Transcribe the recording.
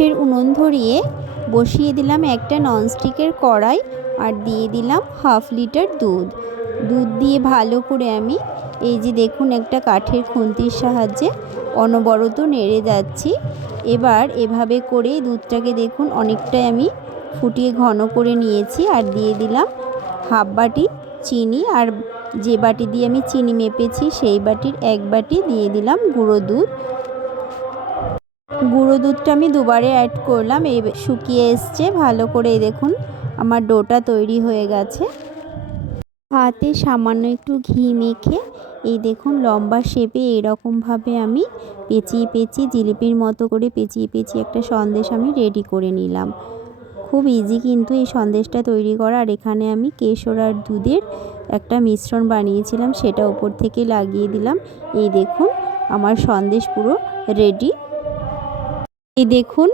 গ্যাসের উনুন ধরিয়ে বসিয়ে দিলাম একটা ননস্টিকের কড়াই আর দিয়ে দিলাম হাফ লিটার দুধ। দুধ দিয়ে ভালো করে আমি এই যে দেখুন একটা কাঠের খুন্তির সাহায্যে অনবরত নেড়ে যাচ্ছি। এবার এভাবে করে দুধটাকে দেখুন অনেকটাই আমি ফুটিয়ে ঘন করে নিয়েছি। আর দিয়ে দিলাম হাফ বাটি চিনি, আর যে বাটি দিয়ে আমি চিনি মেপেছি সেই বাটির এক বাটি দিয়ে দিলাম গুঁড়ো দুধ। গুঁড়ো দুধটা আমি দুবারে অ্যাড করলাম। এই শুকিয়ে এসছে ভালো করে, দেখুন আমার ডোটা তৈরি হয়ে গেছে। হাতে সামান্য একটু ঘি মেখে এই দেখুন লম্বা শেপে এরকমভাবে আমি পেঁচিয়ে পেঁচিয়ে জিলিপির মতো করে পেঁচিয়ে পেঁচিয়ে একটা সন্দেশ আমি রেডি করে নিলাম। খুব ইজি কিন্তু এই সন্দেশটা তৈরি করা। আর এখানে আমি কেশর আর দুধের একটা মিশ্রণ বানিয়েছিলাম, সেটা উপর থেকে লাগিয়ে দিলাম। এই দেখুন আমার সন্দেশ পুরো রেডি। এই দেখুন